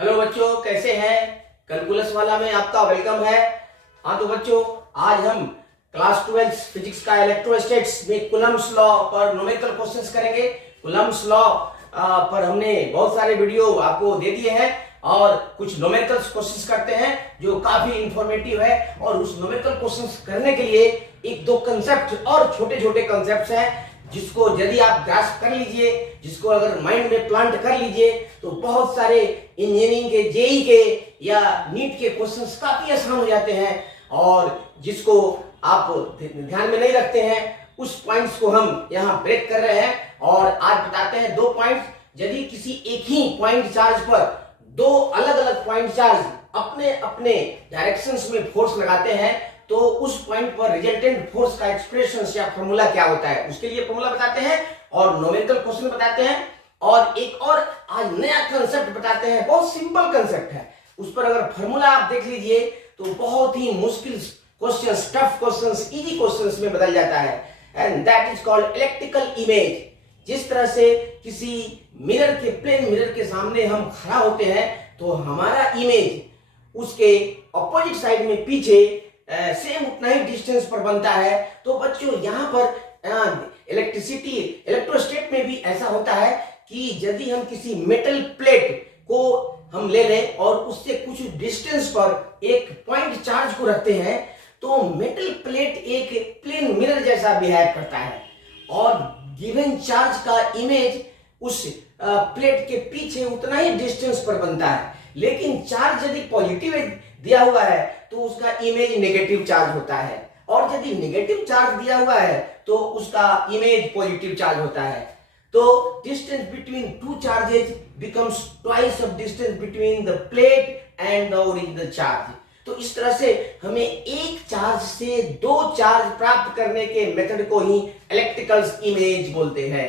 Hello बच्चों, कैसे हैं? कैलकुलस वाला में आपका वेलकम है। हाँ तो बच्चों, आज हम क्लास 12 फिजिक्स का इलेक्ट्रोस्टैटिक्स में कूलम्ब्स लॉ पर न्यूमेरिकल क्वेश्चंस करेंगे। कूलम्ब्स लॉ पर हमने बहुत सारे वीडियो आपको दे दिए हैं और कुछ न्यूमेरिकल क्वेश्चंस करते हैं जो काफी इंफॉर्मेटिव है। और उस न्यूमेरिकल क्वेश्चंस करने के लिए एक दो कंसेप्ट और छोटे छोटे कंसेप्ट हैं जिसको यदि आप ग्रास्प कर लीजिए, जिसको अगर माइंड में प्लांट कर लीजिए तो बहुत सारे इंजीनियरिंग के, जेई के या नीट के क्वेश्चंस काफी आसान हो जाते हैं। और जिसको आप ध्यान में नहीं रखते हैं उस पॉइंट्स को हम यहाँ ब्रेक कर रहे हैं। और आज बताते हैं दो पॉइंट्स। यदि किसी एक ही पॉइंट चार्ज पर दो अलग अलग पॉइंट चार्ज अपने अपने डायरेक्शंस में फोर्स लगाते हैं तो उस पॉइंट पर रिजल्टेंट फोर्स का एक्सप्रेशन या फॉर्मूला क्या होता है, उसके लिए फॉर्मूला बताते हैं और न्यूमेरिकल क्वेश्चन बताते हैं। और एक और आज नया कंसेप्ट बताते हैं, बहुत सिंपल कंसेप्ट है, उस पर अगर फॉर्मूला आप देख लीजिए तो बहुत ही मुश्किल questions, tough questions easy questions में बदल जाता है। And that is called electrical image. जिस तरह से किसी मिरर के, प्लेन मिरर के सामने हम खड़ा होते हैं तो हमारा इमेज उसके अपोजिट साइड में पीछे सेम उतना ही डिस्टेंस पर बनता है। तो बच्चों यहाँ पर इलेक्ट्रिसिटी, इलेक्ट्रोस्टैट में भी ऐसा होता है कि यदि हम किसी मेटल प्लेट को हम ले लें और उससे कुछ डिस्टेंस पर एक पॉइंट चार्ज को रखते हैं तो मेटल प्लेट एक प्लेन मिरर जैसा बिहेव करता है और गिवन चार्ज का इमेज उस प्लेट के पीछे उतना ही डिस्टेंस पर बनता है। लेकिन चार्ज यदि पॉजिटिव दिया हुआ है तो उसका इमेज नेगेटिव चार्ज होता है, और यदि नेगेटिव चार्ज दिया हुआ है तो उसका इमेज पॉजिटिव चार्ज होता है। तो distance between two charges becomes twice of distance between the plate and the original charge. तो इस तरह से हमें एक चार्ज से दो चार्ज प्राप्त करने के मेथड को ही इलेक्ट्रिकल इमेज बोलते हैं।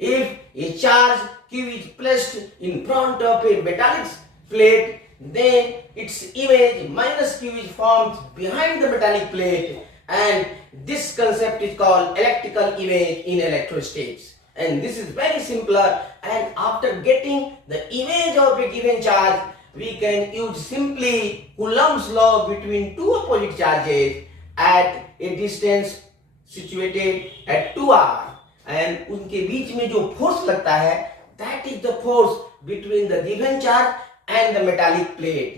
If A charge Q is placed in front of a metallic plate, then its image minus Q is formed behind the metallic plate, and this concept is called electrical image in electrostatics. And this is very simpler, and after getting the image of a given charge we can use simply Coulomb's law between two opposite charges at a distance situated at 2r, and उनके बीच में जो force लगता है that is the force between the given charge and the metallic plate।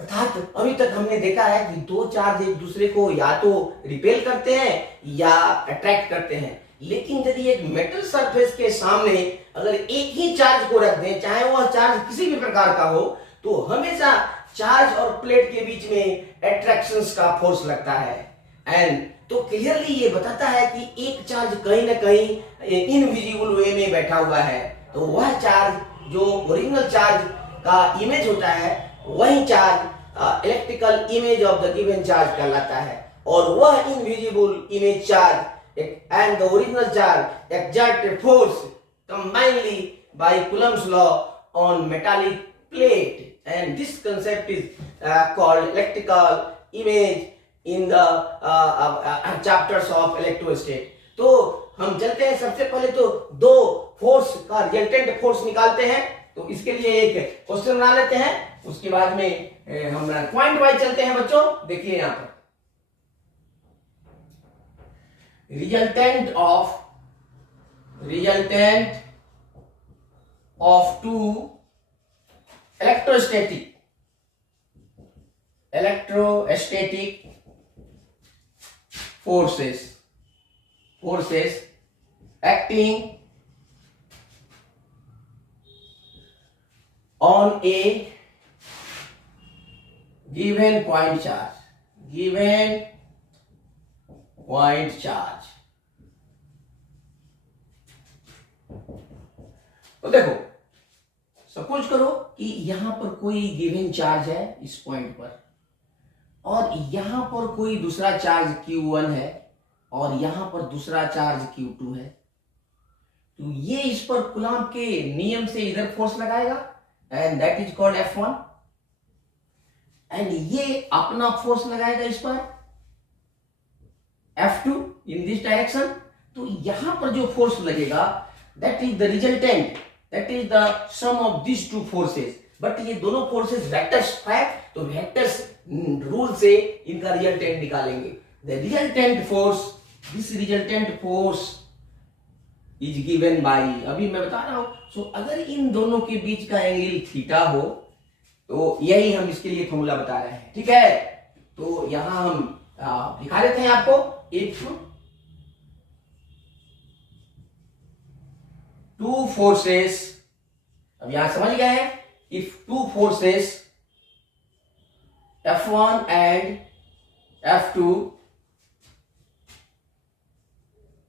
अर्थात अभी तक हमने देखा है कि दो चार्ज एक दूसरे को या तो रिपेल करते हैं या अट्रैक्ट करते हैं। लेकिन यदि एक मेटल सरफेस के सामने अगर एक ही चार्ज को रख दें, चाहे वह चार्ज किसी भी प्रकार का हो, तो हमेशा चार्ज और प्लेट के बीच में अट्रैक्शंस का फोर्स लगता है। एंड तो क्लियरली ये बताता है कि एक चार्ज कहीं ना कहीं इनविजिबल वे में बैठा हुआ है। तो वह चार्ज जो ओरिजिनल चार्ज का इमेज होता है वही charge electrical image of the given charge कहलाता है। और वह invisible image charge and the original charge exert a force combinedly by Coulomb's law on metallic plate, and this concept is called electrical image in the chapters of electrostate। तो हम चलते हैं, सबसे पहले तो दो फोर्स का रिजल्टेंट फोर्स निकालते हैं। तो इसके लिए एक क्वेश्चन बना लेते हैं, उसके बाद में हम पॉइंट वाइज चलते हैं। बच्चों देखिए यहाँ पर resultant of two electrostatic forces acting on a given point charge। तो देखो, सपोज करो कि यहां पर कोई गिवन चार्ज है इस पॉइंट पर, और यहां पर कोई दूसरा चार्ज Q1 है और यहां पर दूसरा चार्ज Q2 है। तो ये इस पर कूलम्ब के नियम से इधर फोर्स लगाएगा and that is called F1, and ये अपना फोर्स लगाएगा इस पर F2 इन दिस डायरेक्शन। तो यहां पर जो फोर्स लगेगा that is the resultant, that is the sum of these two forces, but ये दोनों फोर्सेस वेक्टर्स है, तो वेक्टर्स रूल से इनका रिजल्टेंट निकालेंगे। The resultant force, this resultant force is given by, अभी मैं बता रहा हूं, सो अगर इन दोनों के बीच का एंगल थीटा हो तो यही हम इसके लिए फॉर्मूला बता रहे हैं, ठीक है। तो यहां हम दिखा देते हैं आपको, इफ टू फोर्सेस, अब यहां समझ गए हैं, if two forces F1 and F2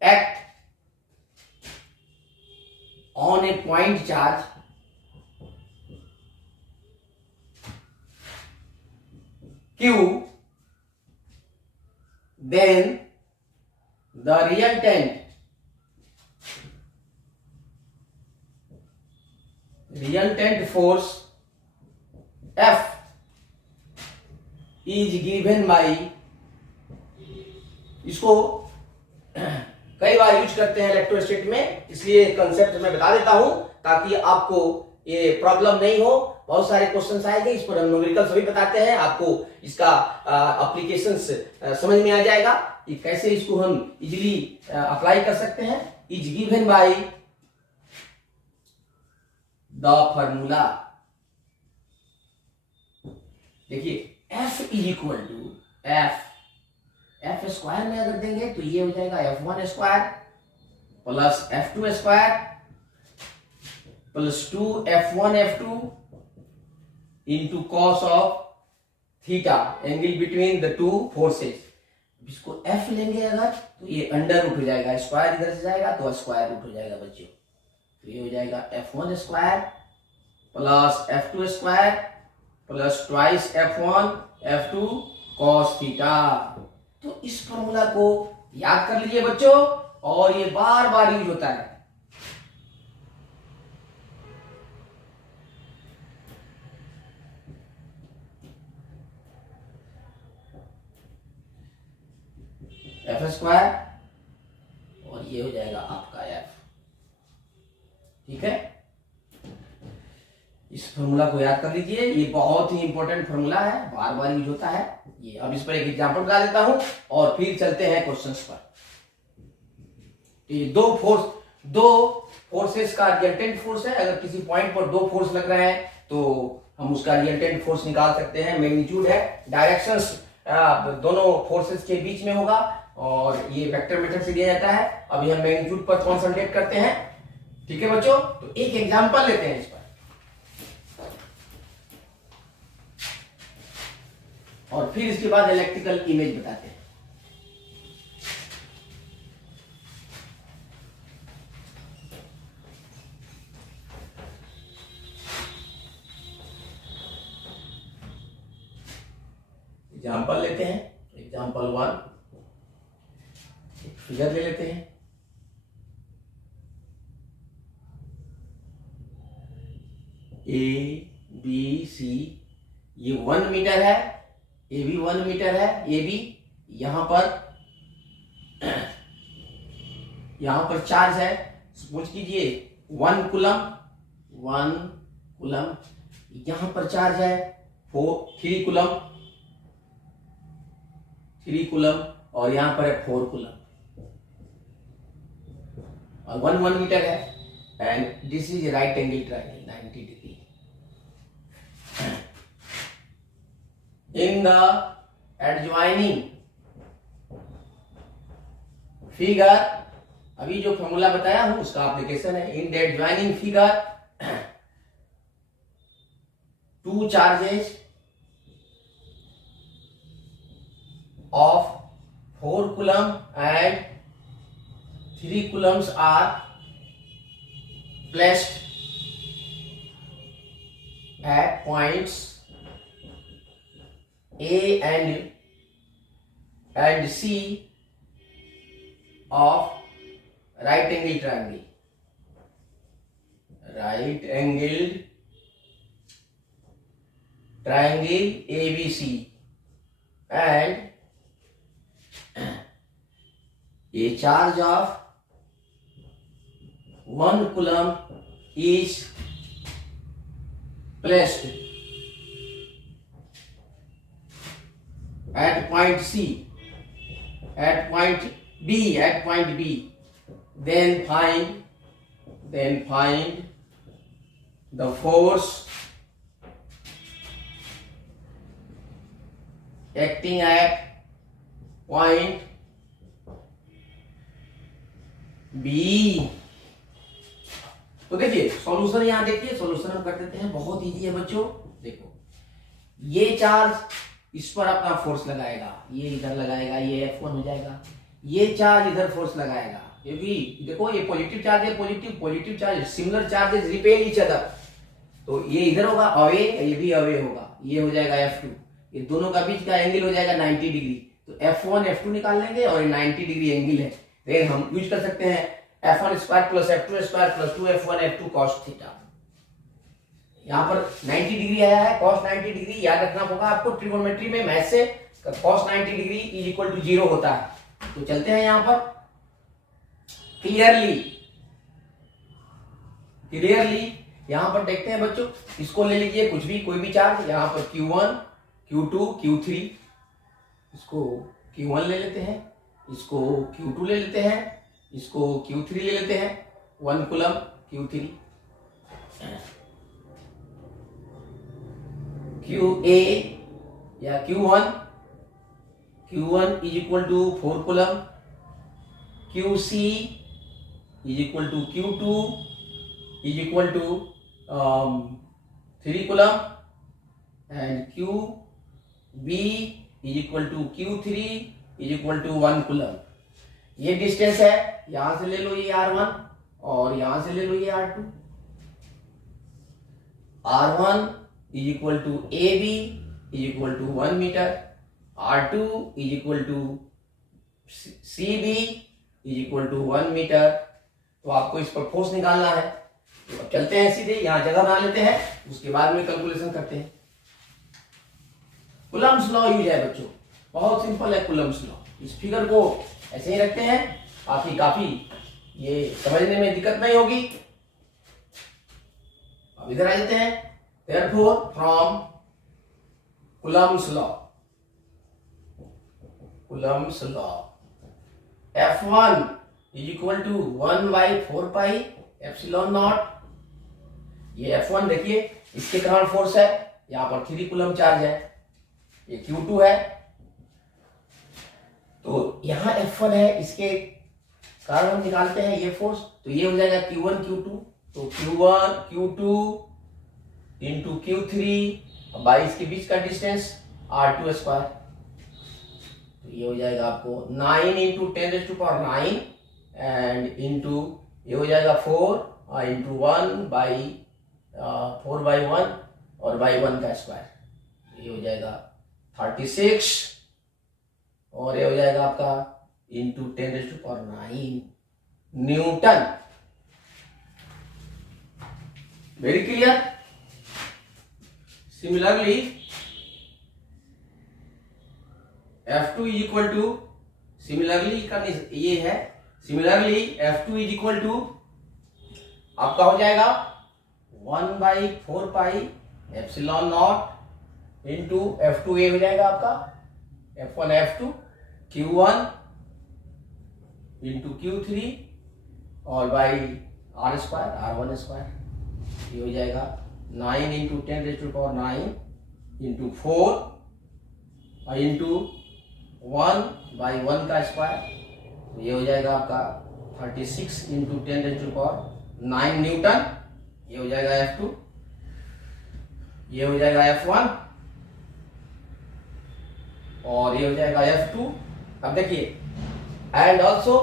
act on a point charge Q, then the resultant force F is given by, इसको कई बार यूज करते हैं इलेक्ट्रोस्टैटिक में, इसलिए कंसेप्ट मैं बता देता हूं ताकि आपको ये प्रॉब्लम नहीं हो। बहुत सारे क्वेश्चंस आएंगे, इस पर हम न्यूमेरिकल सभी बताते हैं, आपको इसका एप्लीकेशंस समझ में आ जाएगा कि कैसे इसको हम इजीली अप्लाई कर सकते हैं। Is given by the formula, देखिए F is equal to F square में अगर देंगे तो ये हो जाएगा F1 square plus F2 square plus 2 F2 into cos of theta, angle between the two forces. इसको F लेंगे अगर तो ये अंडर रूट हो जाएगा, स्क्वायर इधर से जाएगा तो स्क्वायर रूट हो जाएगा बच्चों, तो ये हो जाएगा F1 square plus F2 square plus twice F1 F2 cos theta. तो इस फॉर्मूला को याद कर लीजिए बच्चों, और ये बार बार यूज होता है। F स्क्वायर और ये हो जाएगा आपका F, ठीक है। इस फॉर्मूला को याद कर लीजिए, ये बहुत ही इंपॉर्टेंट फॉर्मूला है, बार बार यूज होता है ये। अब इस पर एक एग्जांपल बता देता हूं और फिर चलते हैं क्वेश्चंस पर। ये दो फोर्सेस का रिजल्टेंट फोर्स है, अगर किसी पॉइंट पर दो फोर्स लग रहे हैं तो हम उसका रिजल्टेंट फोर्स निकाल सकते हैं। मैग्नीट्यूड है, डायरेक्शंस दोनों फोर्सेस के बीच में होगा और ये वेक्टर मेथड से दिया जाता है। अभी हम मैग्नीट्यूड पर कॉन्सेंट्रेट करते हैं, ठीक है बच्चों। तो एक एग्जांपल लेते हैं इस पर, और फिर इसके बाद इलेक्ट्रिकल इमेज बताते हैं। एग्जाम्पल लेते हैं, एग्जाम्पल 1, फिगर ले लेते हैं। ए बी सी, ये 1 मीटर है, ए भी 1 मीटर है, ए भी यहां पर चार्ज है, सपोज कीजिए 1 कूलम, यहां पर चार्ज है 3 कूलम और यहां पर है 4 कूलम, और 1 मीटर है, and this is right angle triangle 90 degree. In the adjoining figure, अभी जो फॉर्मूला बताया हूं उसका एप्लीकेशन है। In the adjoining figure, 2 charges of 4 coulomb and 3 coulombs are placed at points A and C of right angle triangle, ABC, and a charge of 1 coulomb is placed at point C, at point B, then find the force acting at point B। तो देखिए solution यहां देखिए, solution हम कर देते हैं, बहुत easy है बच्चों। देखो ये चार्ज इस पर अपना फोर्स लगाएगा, ये इधर लगाएगा, ये F1 हो जाएगा। ये चार्ज इधर फोर्स लगाएगा, ये भी देखो ये पॉजिटिव चार्ज है, positive charge, similar charges repel each other. तो ये इधर होगा अवे, ये भी अवे होगा, ये हो जाएगा F2। ये दोनों का बीच का एंगल हो जाएगा 90 डिग्री। तो F1 F2 निकाल लेंगे और ये 90 डिग्री एंगल है। फिर हम यूज कर सकते हैं F1 square plus F2 square plus 2F1 F2 cos theta. यहाँ पर 90 डिग्री आया है, cos 90 डिग्री याद रखना होगा आपको, ट्रिगोनोमेट्री में मैथ से cos 90 degree is equal to 0 होता है। तो चलते हैं यहाँ पर क्लियरली यहां पर देखते हैं बच्चों, इसको ले लीजिए कुछ भी, कोई भी चार्ज, यहां पर Q1 Q2 Q3, इसको Q1 ले लेते हैं, इसको Q2 ले लेते हैं, इसको Q3 ले लेते हैं, 1 कूलम Q3, QA या Q1 is equal to 4 coulomb, QC is equal to Q2 is equal to 3 coulomb, and QB is equal to Q3 is equal to 1 coulomb. ये डिस्टेंस है, यहां से ले लो ये R1 और यहां से ले लो ये R2। R1 is equal to AB is equal to 1 metre, R2 is equal to CB is equal to 1 metre. तो आपको इस पर फोर्स निकालना है। तो अब चलते हैं सीधे, यहां जगह बना लेते हैं, उसके बाद में कैलकुलेशन करते हैं। कूलम्ब्स लॉ यूज है बच्चों, बहुत सिंपल है कूलम्ब्स लॉ। इस फिगर को ऐसे ही रखते हैं, काफी ये समझने में दिक्कत नहीं होगी। अब इधर आ जाते हैं, therefore from Coulomb's law F1 is equal to 1 by 4 pi epsilon naught। ये F1 देखिए, इसके कारण फोर्स है, यहां पर 3 कूलम चार्ज है, ये Q2 है, तो यहां F1 है, इसके कारण हम निकालते हैं ये फोर्स। तो ये हो जाएगा Q1 Q2, तो Q1 Q2 into Q3 by इसके बीच का डिस्टेंस R2 स्क्वायर। तो ये हो जाएगा आपको 9 इंटू 10⁹ एंड इंटू ये हो जाएगा 4 इंटू 1 बाई 4 बाई 1 और बाई 1 का स्क्वायर। ये हो जाएगा 36 और ये हो जाएगा आपका into 10⁹ newton. Very clear. Similarly F2 is equal to, similarly का ये है, similarly F2 is equal to आपका हो जाएगा 1 by 4 pi epsilon not into F2 ये हो जाएगा आपका F1 F2 Q1 into Q3 और by R square R1 square. ये हो जाएगा 9 इंटू 10⁹ इंटू 4 इंटू 1 बाई 1 का स्क्वायर। तो ये हो जाएगा आपका 36 इंटू 10⁹ न्यूटन। ये हो जाएगा F2, ये हो जाएगा F1 और ये हो जाएगा F2। अब देखिए एंड ऑल्सो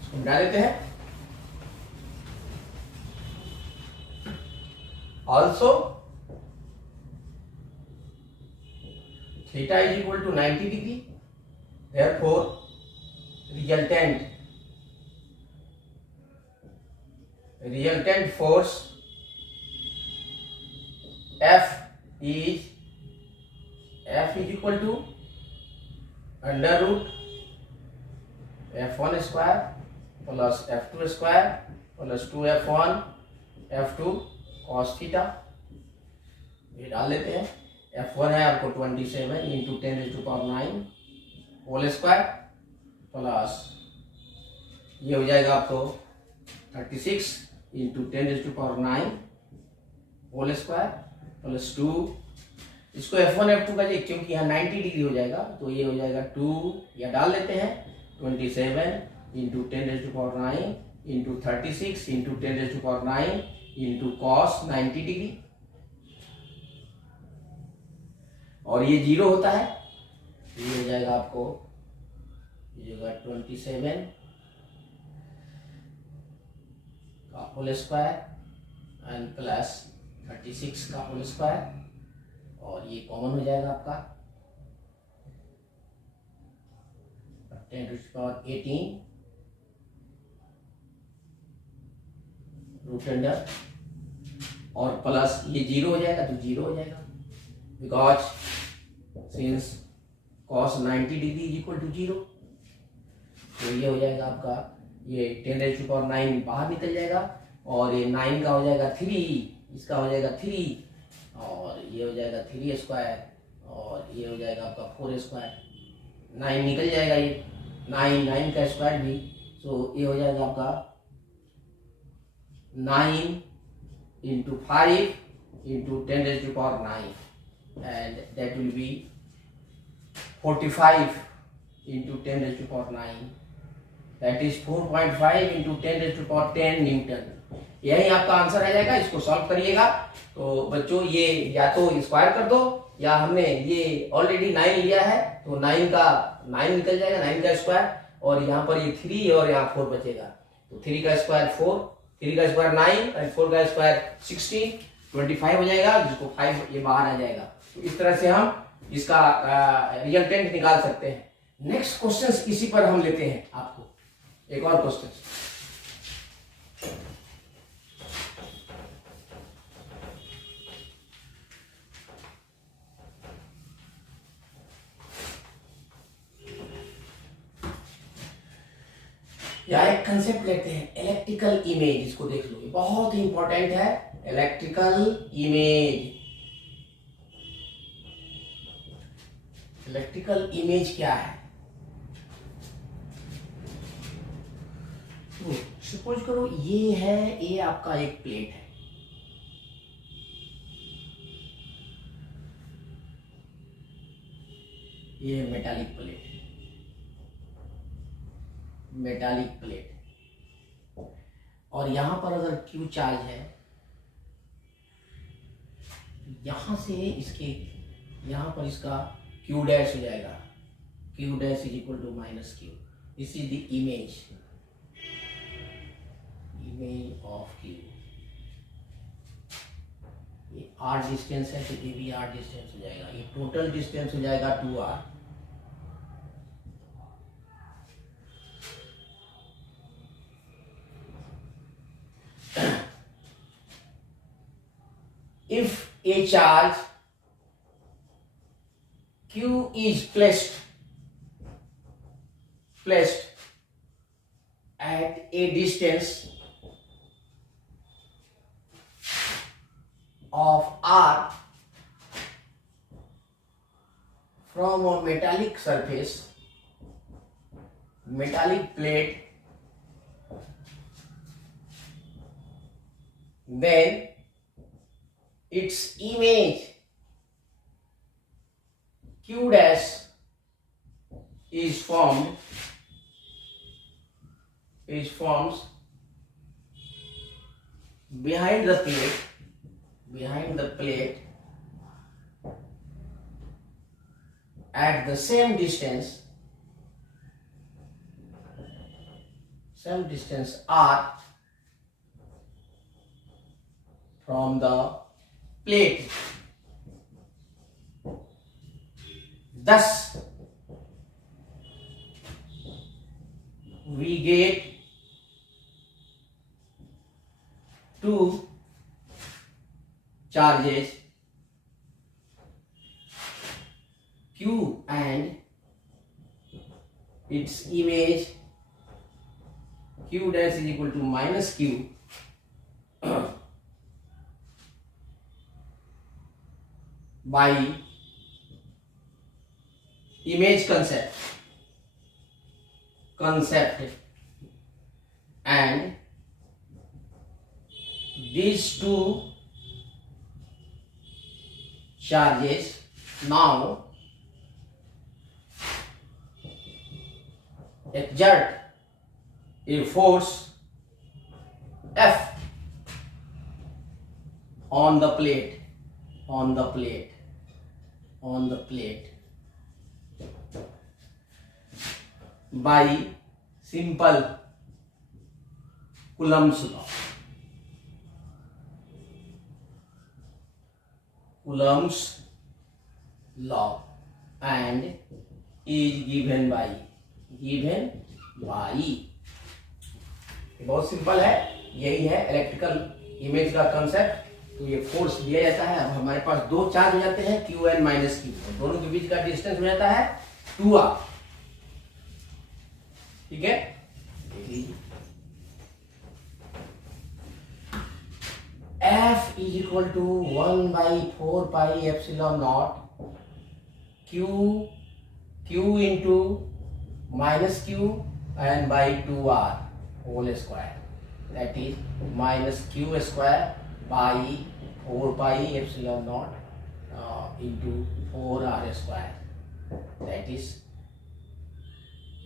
इसको मिटा देते हैं, also theta is equal to 90 degree, therefore resultant force F is equal to under root F1 square plus F2 square plus 2F1 F2 cos theta, ये डाल लेते हैं। F1 है आपको 27 इंटू 10⁹ होल स्क्वायर प्लस ये हो जाएगा आपको 36 इंटू 10⁹ होल स्क्वायर प्लस 2। इसको F1 F2 का क्योंकि यहाँ 90 डिग्री हो जाएगा तो ये हो जाएगा 2, या डाल लेते हैं 27 into 10⁹ into 36 into 10⁹ into cos 90 degree, और ये 0 होता है, ये हो जाएगा आपको, ये होगा 27 का होल स्क्वायर एंड प्लस 36 का होल स्क्वायर, और ये कॉमन हो जाएगा आपका 10⁻18 रूट अंडर, और प्लस ये 0 हो जाएगा तो 0 हो जाएगा, because since cos 90 degree is equal to 0। तो ये हो जाएगा आपका, ये 10⁹ बाहर निकल जाएगा, और ये 9 का हो जाएगा 3, इसका हो जाएगा 3, और ये हो जाएगा 3 स्क्वायर, और ये हो जाएगा आपका 4 स्क्वायर, 9 निकल जाएगा, ये 9 का स्क्वायर भी, तो ये हो जाएगा आपका 9 into 5 into 10⁹, and that will be 45 into 10⁹, that is 4.5 into 10⁻10 Newton. यही आपका आंसर आ जाएगा। इसको सॉल्व करिएगा तो बच्चों ये या तो स्क्वायर कर दो, या हमने ये ऑलरेडी 9 लिया है तो 9 का 9 निकल जाएगा, 9 का स्क्वायर, और यहाँ पर ये 3 और यहाँ 4 बचेगा, तो 3 का स्क्वायर 4, 3 का स्क्वायर 9 और 4 का स्क्वायर 16, 25 हो जाएगा, जिसको 5 ये बाहर आ जाएगा। तो इस तरह से हम इसका रिजल्टेंट निकाल सकते हैं। नेक्स्ट क्वेश्चन इसी पर हम लेते हैं, आपको एक और क्वेश्चन। यहाँ एक कंसेप्ट लेते हैं, इलेक्ट्रिकल इमेज, इसको देख लो, ये बहुत ही इंपॉर्टेंट है। इलेक्ट्रिकल इमेज, इलेक्ट्रिकल इमेज क्या है? तो सपोज करो ये है, ये आपका एक प्लेट है, ये मेटालिक प्लेट, मेटालिक प्लेट, और यहां पर अगर क्यू चार्ज है, यहां से इसके यहां पर इसका क्यू डैश हो जाएगा, Q dash is equal to minus Q. This is the image, image of Q. ये आर डिस्टेंस है तो ये भी आर डिस्टेंस हो जाएगा, ये टोटल डिस्टेंस हो जाएगा 2r। If a charge Q is placed at a distance of r from a metallic surface, metallic plate, then its image Q dash is formed, forms behind the plate at the same distance r from the plate. Thus we get two charges Q and its image Q dash is equal to minus Q by image concept and these two charges now exert a force F on the plate by simple Coulomb's law and is given by बहुत simple है, यही है electrical image का concept. तो ये force दिया जाता है, अब हमारे पास दो चार्ज हो जाते हैं Qn माइनस Q, दोनों के बीच का डिस्टेंस हो जाता है 2r। ठीक है, F is equal to 1 by 4 pi epsilon naught Q into minus Q and by 2r whole square, that is minus Q square by 4 pi epsilon naught into 4r square, that is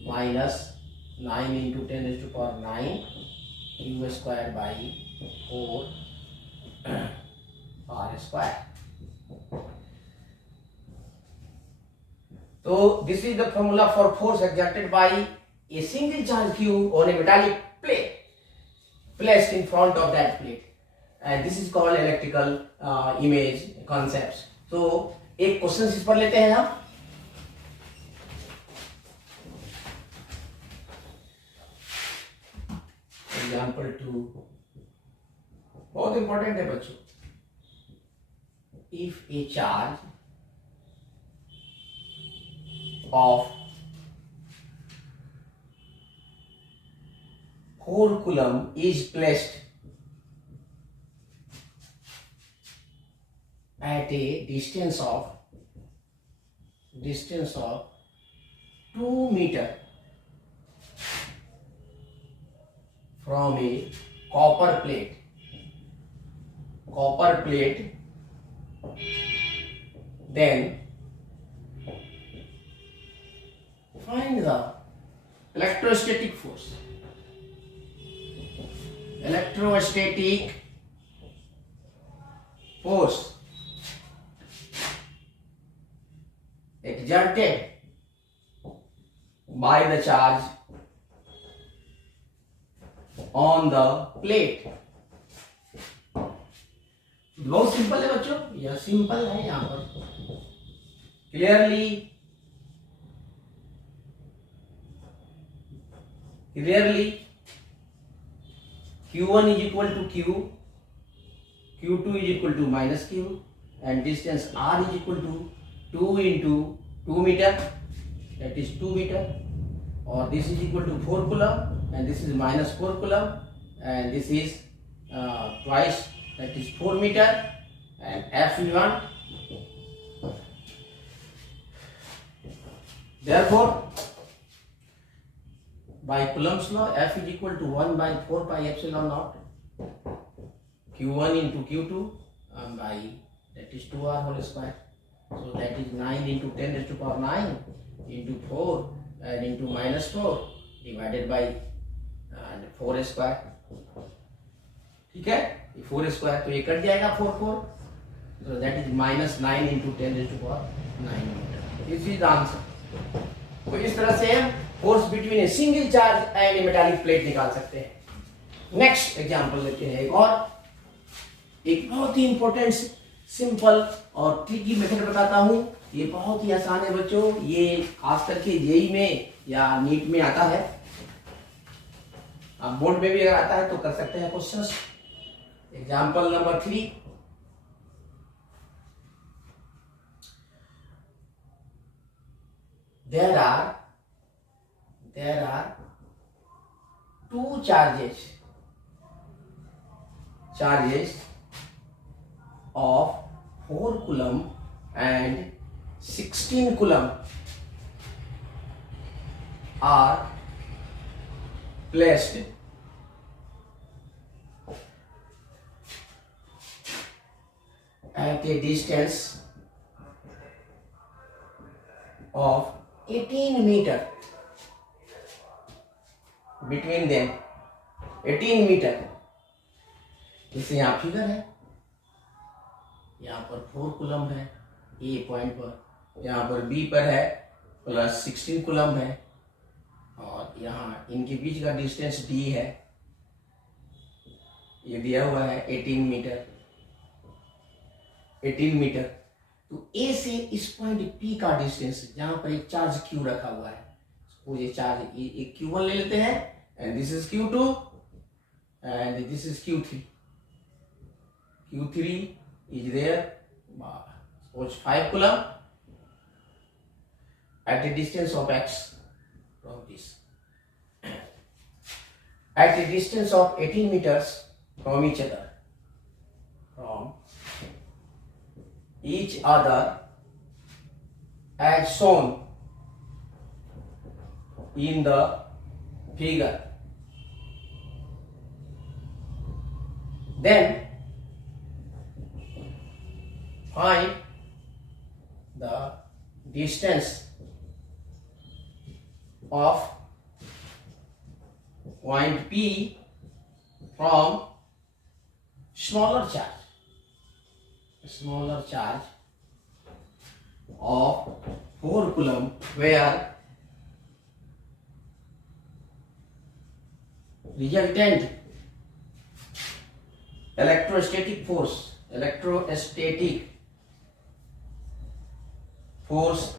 minus 9 into 10 raised to power 9 Q square by 4 r square. So this is the formula for force exerted by a single charge Q on a metallic plate placed in front of that plate, and this is called electrical image concepts. So एक question इस पर लेते हैं हम। Example 2 बहुत important है बच्चों। If A charge of 4 coulomb is placed at a distance of 2 meter from a copper plate, then find the electrostatic force. Exerted by the charge on the plate. बहुत simple है बच्चों, यह simple है। यहां पर clearly Q1 is equal to Q, Q2 is equal to minus Q, and distance R is equal to 2 into 2 meter, that is 2 meter, or this is equal to 4 coulomb, and this is minus 4 coulomb, and this is twice, that is 4 meter, and F we want. Therefore, by Coulomb's law, F is equal to 1 by 4 pi epsilon naught Q1 into Q2 by, that is 2r whole square. So that is 9 into 10 raised to power 9 into 4 and into minus 4 divided by 4 square. ठीक है, 4 square तो ये cut जाएगा 4 4, so that is minus 9 into 10 raised to power 9 meter. This is the answer. तो इस तरह से हम force between a single charge and A metallic plate निकाल सकते हैं। नेक्स्ट एग्जांपल लेते हैं एक बहुत ही इंपॉर्टेंट सिंपल और ट्रिकी मेथड बताता हूं। ये बहुत ही आसान है बच्चों, ये खास करके जेई में या नीट में आता है, आप बोर्ड में भी अगर आता है तो कर सकते हैं questions. Example number 3, there are two charges of 4 coulomb and 16 coulomb are placed at a distance of 18 meter between them, 18 metre. जैसे यहाँ फिगर है, यहाँ पर 4 कूलम है ए पॉइंट पर, यहाँ पर बी पर है प्लस 16 कूलम है, और यहाँ इनके बीच का डिस्टेंस डी है, ये दिया हुआ है 18 मीटर, 18 मीटर। तो ए से इस पॉइंट पी का डिस्टेंस, जहां पर एक चार्ज क्यू रखा हुआ है, सपोज ये चार्ज एक Q1 ले लेते हैं, and this is Q2 and this is Q3। Q3 is there, suppose 5 coulomb at a distance of x from this, at a distance of 18 meters from each other, as shown in the figure. Then find the distance of point P from smaller charge of 4 coulomb, where resultant electrostatic force